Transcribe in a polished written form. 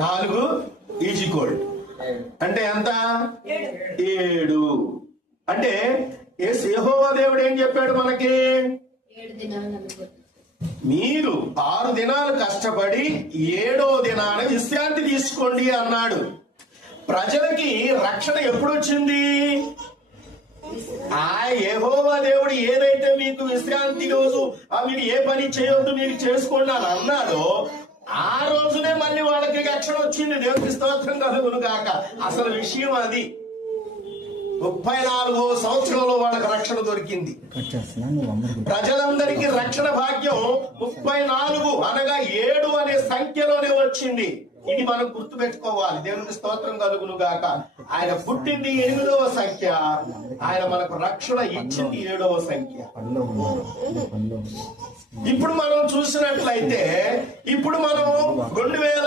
4 is equal అంటే ఎంత? 7. అంటే యెహోవా దేవుడు ఏం చెప్పాడు మనకి? మీరు 6 దినాలు కష్టపడి 7వ దినాన విశ్రాంతి తీసుకోండి అన్నాడు. ప్రజలకి రక్షణ ఎప్పుడు వచ్చింది? ఆ యెహోవా దేవుడు ఏదైతే మీకు విశ్రాంతి రోజు మీరు ఏ పని చేయొద్దు మీరు చేసుకోండి అని అన్నాడో ఆ రోజునే మళ్ళీ వాళ్ళకి రక్షణ వచ్చింది. దేవునికి స్తోత్రం కలుగును గాక. అసలు విషయం అది. 34వ సంవత్సరంలో వాళ్ళకి రక్షణ దొరికింది. ప్రజలందరికీ రక్షణ భాగ్యం 34 అనగా 7 అనే సంఖ్యలోనే వచ్చింది. ఇది మనం గుర్తు పెట్టుకోవాలి. దేవునికి స్తోత్రం కలుగును గాక. ఆయన పుట్టింది 8వ సంఖ్య, ఆయన మనకు రక్షణ ఇచ్చింది 7వ సంఖ్య. ఇప్పుడు మనం చూసినట్లయితే ఇప్పుడు మనం 2000